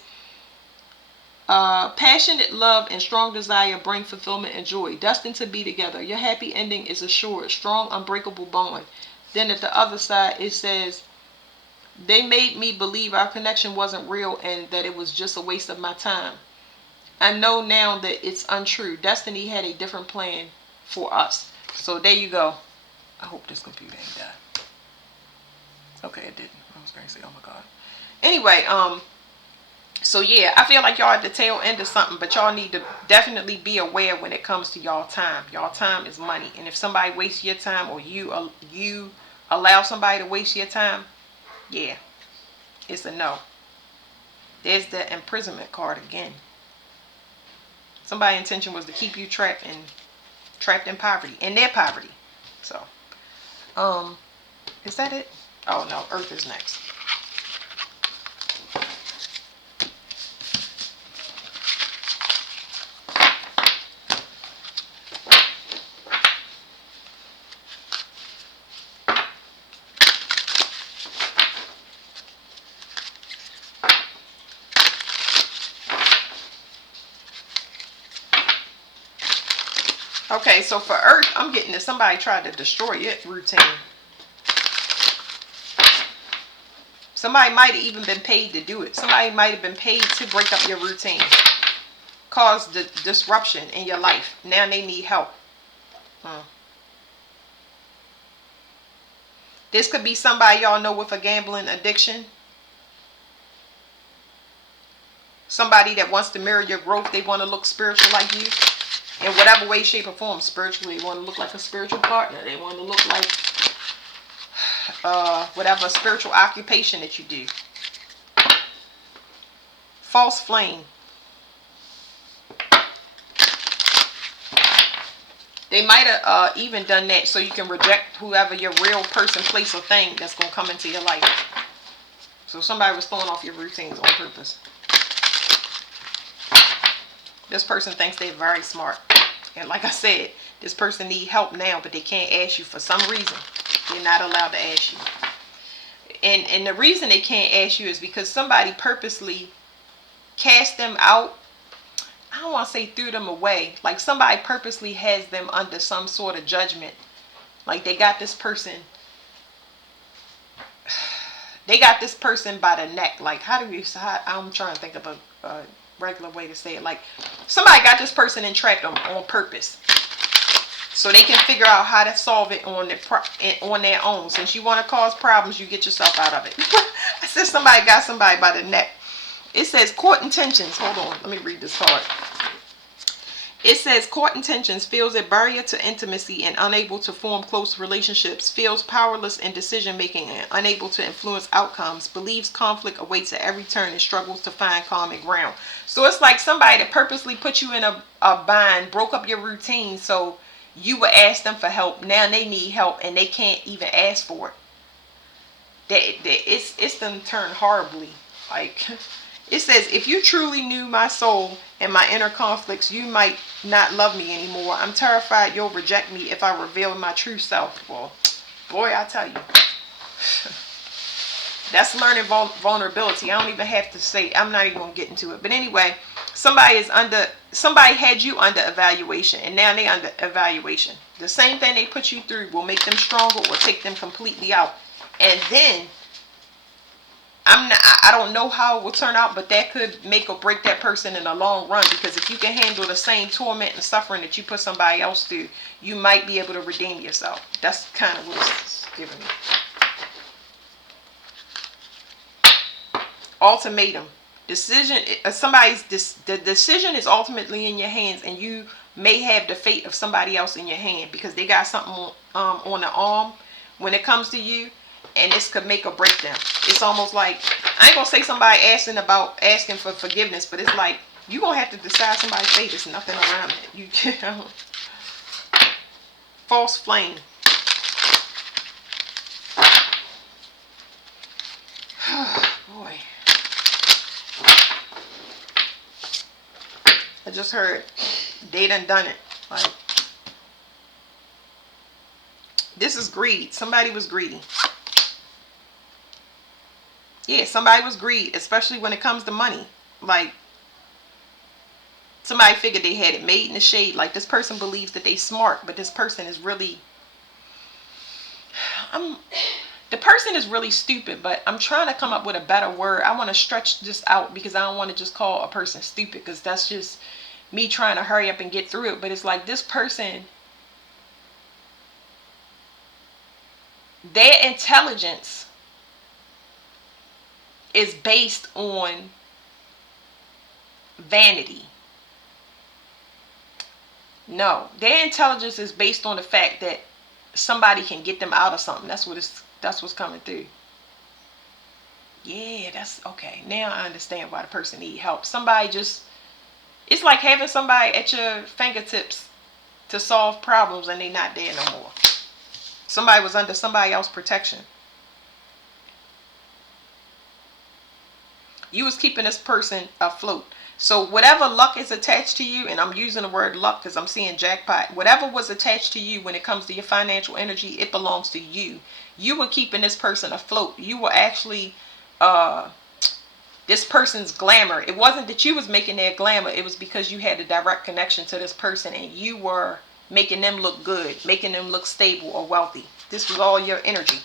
passionate love and strong desire bring fulfillment and joy, destined to be together. Your happy ending is assured. Strong, unbreakable bond. Then at the other side, it says, they made me believe our connection wasn't real and that it was just a waste of my time. I know now that it's untrue. Destiny had a different plan for us. So there you go. I hope this computer ain't died. Okay, it didn't. I was going to say, oh my God. Anyway, so yeah, I feel like y'all at the tail end of something, but y'all need to definitely be aware when it comes to y'all time. Y'all time is money. And if somebody wastes your time, or you allow somebody to waste your time, yeah, it's a no. There's the imprisonment card again. Somebody's intention was to keep you trapped in poverty, in their poverty. So, is that it? Oh no, Earth is next. Okay, so for Earth, I'm getting that somebody tried to destroy your routine. Somebody might have even been paid to do it. Somebody might have been paid to break up your routine. Cause the disruption in your life. Now they need help. This could be somebody y'all know with a gambling addiction. Somebody that wants to mirror your growth. They want to look spiritual like you. In whatever way, shape, or form. Spiritually, they want to look like a spiritual partner. They want to look like whatever spiritual occupation that you do. False flame. They might have even done that so you can reject whoever your real person, place, or thing that's going to come into your life. So somebody was throwing off your routines on purpose. This person thinks they're very smart. And like I said, this person needs help now, but they can't ask you for some reason. They're not allowed to ask you. And the reason they can't ask you is because somebody purposely cast them out. I don't want to say threw them away. Like somebody purposely has them under some sort of judgment. Like they got this person. They got this person by the neck. Like I'm trying to think of a regular way to say it. Like somebody got this person entrapped on purpose. So they can figure out how to solve it on their own. Since you want to cause problems, you get yourself out of it. I said somebody got somebody by the neck. It says court intentions. Hold on. Let me read this card. It says court intentions, feels a barrier to intimacy and unable to form close relationships, feels powerless in decision making and unable to influence outcomes, believes conflict awaits at every turn and struggles to find common ground. So it's like somebody that purposely put you in a bind, broke up your routine so you would ask them for help. Now they need help and they can't even ask for it. It's them turned horribly. Like it says, if you truly knew my soul and my inner conflicts, you might not love me anymore. I'm terrified you'll reject me if I reveal my true self. Well, boy, I tell you. That's learning vulnerability. I don't even have to say, I'm not even going to get into it. But anyway, somebody had you under evaluation and now they under evaluation. The same thing they put you through will make them stronger or take them completely out. And then I don't know how it will turn out, but that could make or break that person in the long run, because if you can handle the same torment and suffering that you put somebody else through, you might be able to redeem yourself. That's kind of what it's giving me. Ultimatum. Decision. The decision is ultimately in your hands, and you may have the fate of somebody else in your hand because they got something on the arm when it comes to you. And this could make or break them. It's almost like, I ain't gonna say somebody asking for forgiveness, but it's like You're going to have to decide somebody's fate. There's nothing around it. You can't. False flame. Boy. I just heard they done it. Like, this is greed. Somebody was greedy. Yeah, somebody was greedy, especially when it comes to money. Like, somebody figured they had it made in the shade. Like, this person believes that they smart, but this person is really, the person is really stupid, but I'm trying to come up with a better word. I want to stretch this out because I don't want to just call a person stupid, because that's just me trying to hurry up and get through it. But it's like, this person, their intelligence is based on vanity. No, their intelligence is based on the fact that somebody can get them out of something. That's what's coming through. Yeah, that's okay. Now I understand why the person need help. Somebody just, it's like having somebody at your fingertips to solve problems and they not there no more. Somebody was under somebody else's protection. You was keeping this person afloat. So whatever luck is attached to you, and I'm using the word luck because I'm seeing jackpot, whatever was attached to you when it comes to your financial energy, it belongs to you. You were keeping this person afloat. You were actually this person's glamour. It wasn't that you was making their glamour. It was because you had a direct connection to this person and you were making them look good, making them look stable or wealthy. This was all your energy.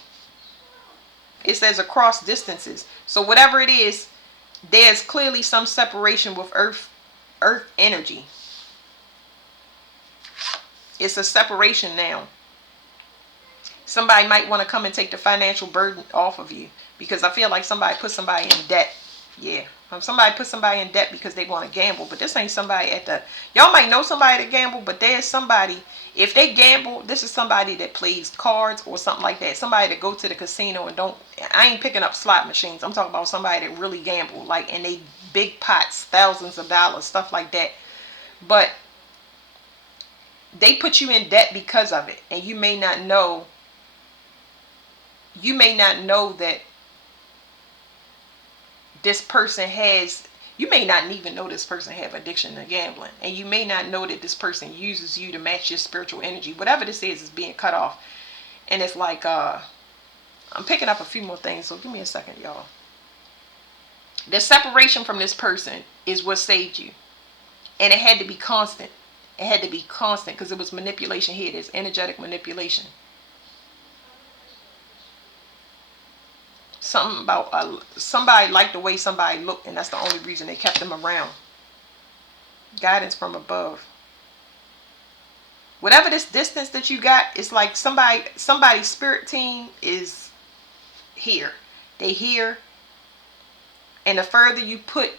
It says across distances. So whatever it is, there's clearly some separation with earth energy. It's a separation now. Somebody might want to come and take the financial burden off of you, because I feel like somebody put somebody in debt. Yeah. Somebody put somebody in debt because they want to gamble. But this ain't somebody at the, y'all might know somebody that gamble, but there's somebody, if they gamble, this is somebody that plays cards or something like that. Somebody that go to the casino and don't, I ain't picking up slot machines. I'm talking about somebody that really gamble, like, and they big pots, thousands of dollars, stuff like that. But they put you in debt because of it. And you may not know that this person has, you may not even know this person have addiction to gambling, and you may not know that this person uses you to match your spiritual energy. Whatever this is being cut off. And it's like, I'm picking up a few more things, so give me a second, y'all. The separation from this person is what saved you, and it had to be constant. It had to be constant because it was manipulation here. There's energetic manipulation. Something about somebody liked the way somebody looked, and that's the only reason they kept them around. Guidance from above. Whatever this distance that you got, it's like somebody's spirit team is here. They here, and the further you put,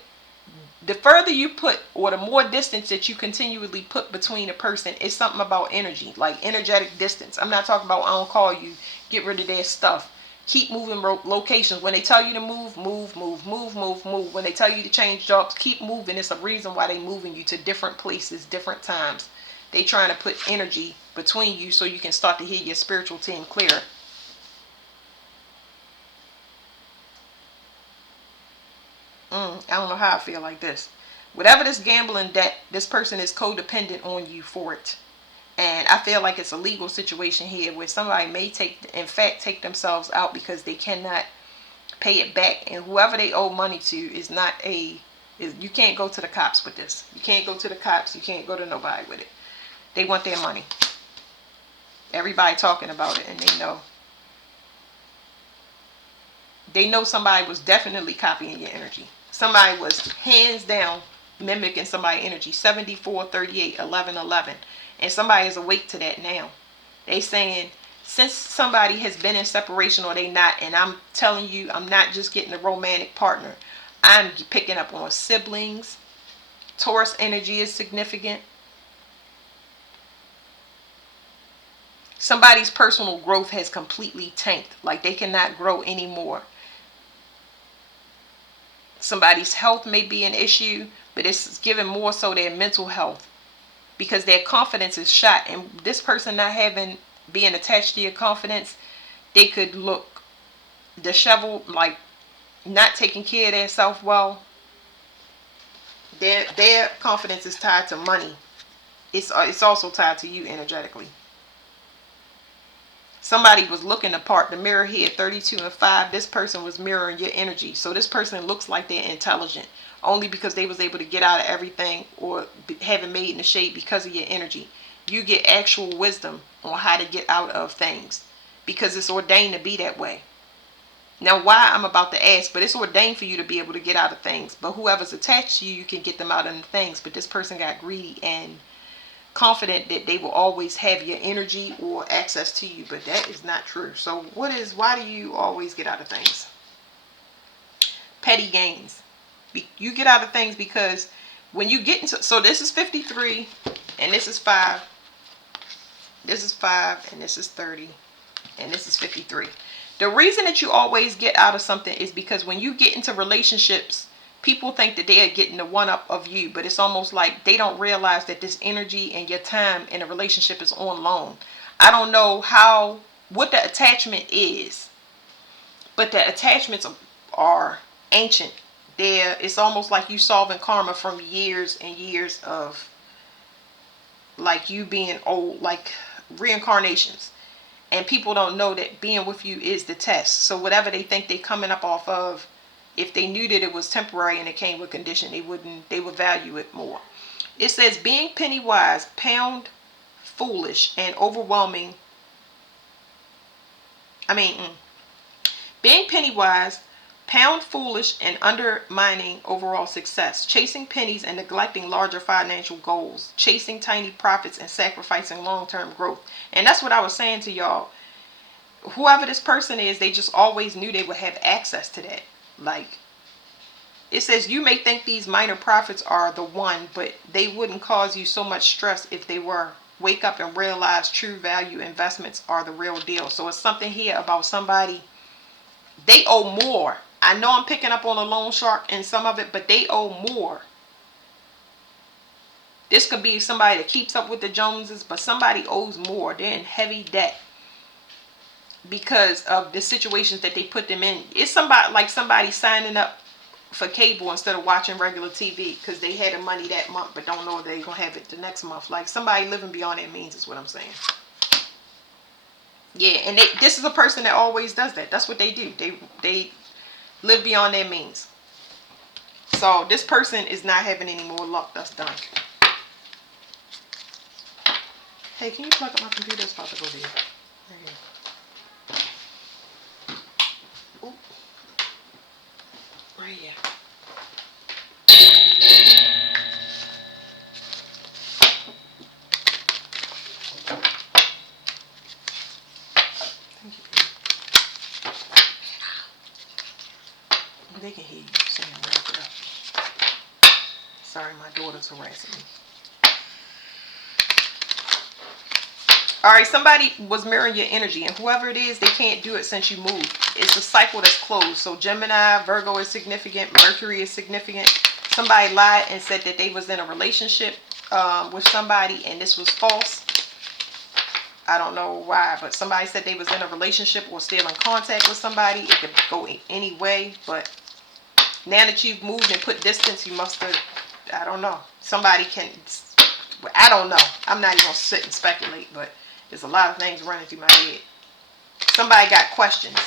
or the more distance that you continually put between a person, it's something about energy, like energetic distance. I'm not talking about I don't call you, get rid of their stuff. Keep moving locations. When they tell you to move, move, move, move, move, move. When they tell you to change jobs, keep moving. It's a reason why they moving you to different places, different times. They trying to put energy between you so you can start to hear your spiritual team clearer. I don't know how I feel like this. Whatever this gambling debt, this person is codependent on you for it. And I feel like it's a legal situation here where somebody may take themselves out because they cannot pay it back. And whoever they owe money to is not you can't go to the cops with this. You can't go to the cops. You can't go to nobody with it. They want their money. Everybody talking about it, and they know. They know somebody was definitely copying your energy. Somebody was hands down mimicking somebody's energy. 74, 38, 11, 11. And somebody is awake to that now. They saying, since somebody has been in separation or they not, and I'm telling you, I'm not just getting a romantic partner. I'm picking up on siblings. Taurus energy is significant. Somebody's personal growth has completely tanked. Like they cannot grow anymore. Somebody's health may be an issue, but it's given more so their mental health, because their confidence is shot. And this person not having, being attached to your confidence, they could look disheveled, like not taking care of their self well. Their confidence is tied to money. It's also tied to you energetically. Somebody was looking apart. The mirror here, 32 and 5. This person was mirroring your energy. So this person looks like they're intelligent only because they was able to get out of everything, or haven't made in the shade because of your energy. You get actual wisdom on how to get out of things because it's ordained to be that way. Now, why, I'm about to ask, but it's ordained for you to be able to get out of things. But whoever's attached to you, you can get them out of the things. But this person got greedy and confident that they will always have your energy or access to you, but that is not true. So why do you always get out of things? Petty gains. You get out of things because when you get into, so this is 53 and this is 5. This is 5 and this is 30 and this is 53. The reason that you always get out of something is because when you get into relationships, people think that they are getting the one up of you, but it's almost like they don't realize that this energy and your time in a relationship is on loan. I don't know what the attachment is, but the attachments are ancient. It's almost like you solving karma from years and years of like you being old, like reincarnations. And people don't know that being with you is the test. So whatever they think they coming up off of, if they knew that it was temporary and it came with condition, they would value it more. It says being penny wise, pound foolish and overwhelming. Being penny wise, pound foolish and undermining overall success, chasing pennies and neglecting larger financial goals, chasing tiny profits and sacrificing long-term growth. And that's what I was saying to y'all. Whoever this person is, they just always knew they would have access to that. Like, it says you may think these minor profits are the one, but they wouldn't cause you so much stress if they were. Wake up and realize true value investments are the real deal. So it's something here about somebody, they owe more. I know I'm picking up on a loan shark in some of it, but they owe more. This could be somebody that keeps up with the Joneses, but somebody owes more. They're in heavy debt because of the situations that they put them in. It's somebody signing up for cable instead of watching regular TV because they had the money that month but don't know they're going to have it the next month. Like somebody living beyond their means is what I'm saying. Yeah, and this is a person that always does that. That's what they do. They live beyond their means. So this person is not having any more luck. That's done. Hey, can you plug up my computer? It's about to go there. Right here. Ooh. Right here. Thank you. They can hear you saying wrap it up. Sorry, my daughter's harassing me. Alright, somebody was mirroring your energy, and whoever it is, they can't do it since you moved. It's a cycle that's closed. So Gemini, Virgo is significant, Mercury is significant. Somebody lied and said that they was in a relationship with somebody and this was false. I don't know why, but somebody said they was in a relationship or still in contact with somebody. It could go any way, but now that you've moved and put distance, you must have, I don't know. Somebody can, I don't know. I'm not even going to sit and speculate, but there's a lot of things running through my head. Somebody got questions.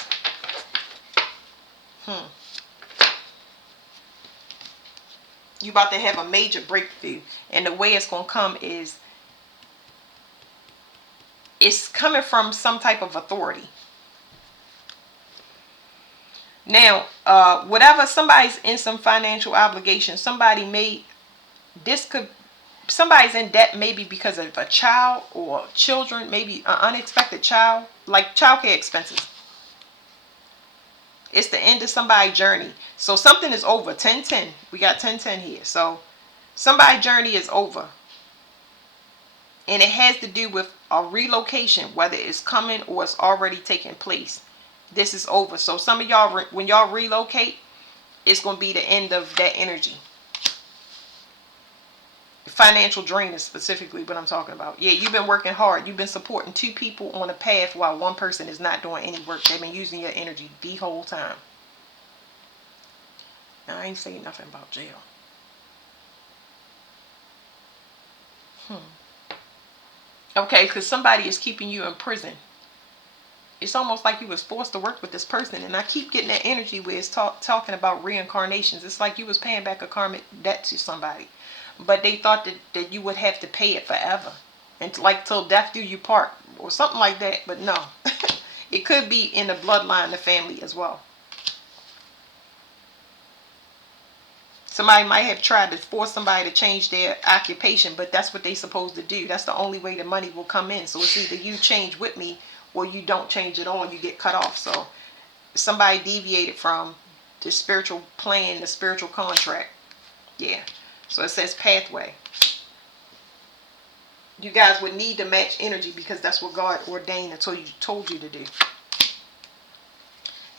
You about to have a major breakthrough. And the way it's going to come is, it's coming from some type of authority. Now, whatever, somebody's in some financial obligation. Somebody's in debt maybe because of a child or children, maybe an unexpected child, like childcare expenses. It's the end of somebody's journey. So something is over. 10-10. We got 10-10 here. So somebody's journey is over. And it has to do with a relocation, whether it's coming or it's already taking place. This is over. So some of y'all, when y'all relocate, it's going to be the end of that energy. Financial drain is specifically what I'm talking about. Yeah, you've been working hard. You've been supporting 2 people on a path while 1 person is not doing any work. They've been using your energy the whole time. Now, I ain't saying nothing about jail. Okay, because somebody is keeping you in prison. It's almost like you was forced to work with this person. And I keep getting that energy where it's talking about reincarnations. It's like you was paying back a karmic debt to somebody. But they thought that you would have to pay it forever. And like till death do you part. Or something like that. But no. It could be in the bloodline, the family as well. Somebody might have tried to force somebody to change their occupation, but that's what they're supposed to do. That's the only way the money will come in. So it's either you change with me or you don't change at all. You get cut off. So somebody deviated from the spiritual plan, the spiritual contract. Yeah. So it says pathway. You guys would need to match energy because that's what God ordained and told you to do.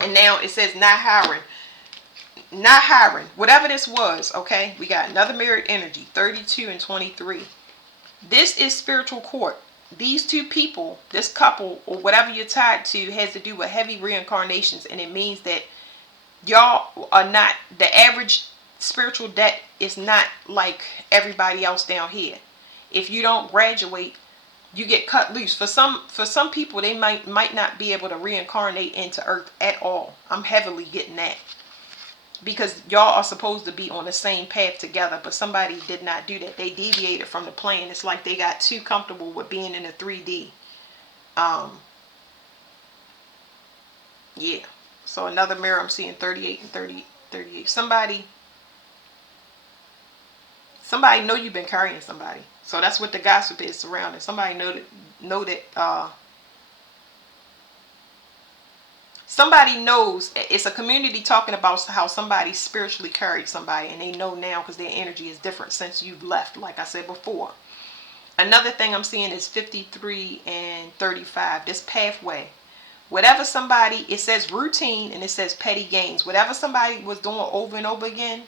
And now it says not hiring. Not hiring. Whatever this was, okay? We got another mirrored energy, 32 and 23. This is spiritual court. These 2 people, this couple, or whatever you're tied to, has to do with heavy reincarnations. And it means that y'all are not, the average spiritual debt is not like everybody else down here. If you don't graduate, you get cut loose. For some people, they might not be able to reincarnate into Earth at all. I'm heavily getting that. Because y'all are supposed to be on the same path together, but somebody did not do that. They deviated from the plan. It's like they got too comfortable with being in a 3D. Yeah. So another mirror, I'm seeing 38 and 38. Somebody know you've been carrying somebody. So that's what the gossip is surrounding. Somebody know that somebody knows. It's a community talking about how somebody spiritually carried somebody, and they know now because their energy is different since you've left, like I said before. Another thing I'm seeing is 53 and 35. This pathway. Whatever somebody, it says routine and it says petty gains. Whatever somebody was doing over and over again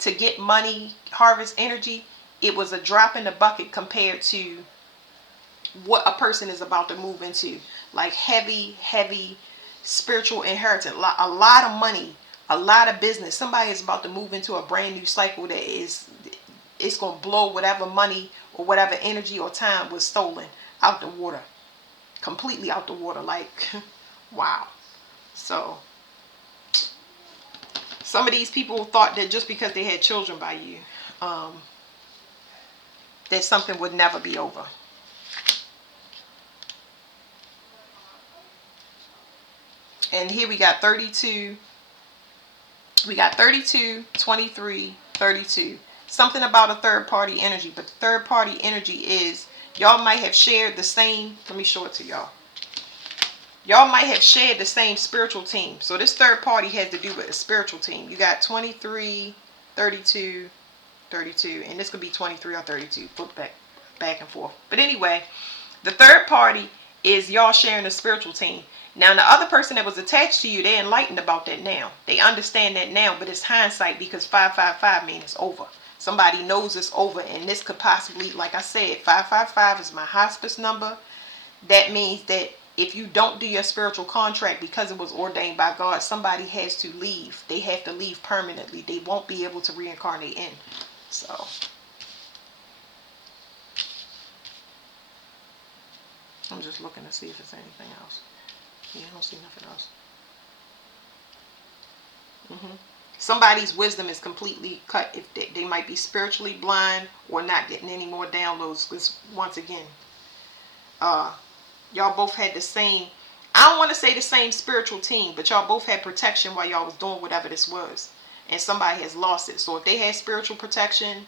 to get money, harvest energy, it was a drop in the bucket compared to what a person is about to move into. Like heavy spiritual inheritance, a lot of money, a lot of business. Somebody is about to move into a brand new cycle that it's going to blow whatever money or whatever energy or time was stolen out the water, completely out the water. Like, wow. So some of these people thought that just because they had children by you, that something would never be over. And here we got 32. We got 32, 23, 32. Something about a third party energy. But the third party energy is, y'all might have shared the same. Let me show it to y'all. Y'all might have shared the same spiritual team. So this third party has to do with a spiritual team. You got 23, 32, 32. And this could be 23 or 32. Flip back and forth. But anyway, the third party is y'all sharing a spiritual team. Now, the other person that was attached to you, they're enlightened about that now. They understand that now, but it's hindsight because 555 means it's over. Somebody knows it's over, and this could possibly, like I said, 555 is my hospice number. That means that if you don't do your spiritual contract because it was ordained by God, somebody has to leave. They have to leave permanently. They won't be able to reincarnate in. So I'm just looking to see if there's anything else. Yeah, I don't see nothing else. Somebody's wisdom is completely cut. If they might be spiritually blind or not getting any more downloads. Because once again, y'all both had the same, I don't want to say the same spiritual team, but y'all both had protection while y'all was doing whatever this was. And somebody has lost it. So if they had spiritual protection,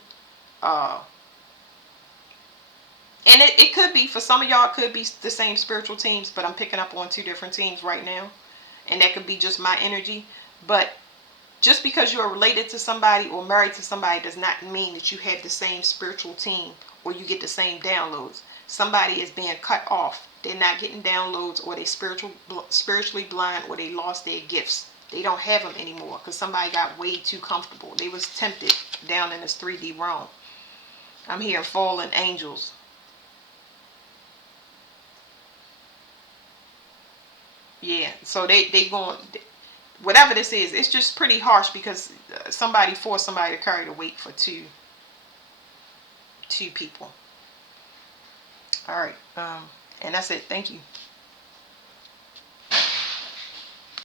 and it could be, for some of y'all, it could be the same spiritual teams, but I'm picking up on 2 different teams right now. And that could be just my energy. But just because you're related to somebody or married to somebody does not mean that you have the same spiritual team or you get the same downloads. Somebody is being cut off. They're not getting downloads, or they spiritually blind, or they lost their gifts. They don't have them anymore because somebody got way too comfortable. They was tempted down in this 3D realm. I'm hearing fallen angels. Yeah, so they going, whatever this is, it's just pretty harsh because somebody forced somebody to carry the weight for two people. All right, and that's it. Thank you.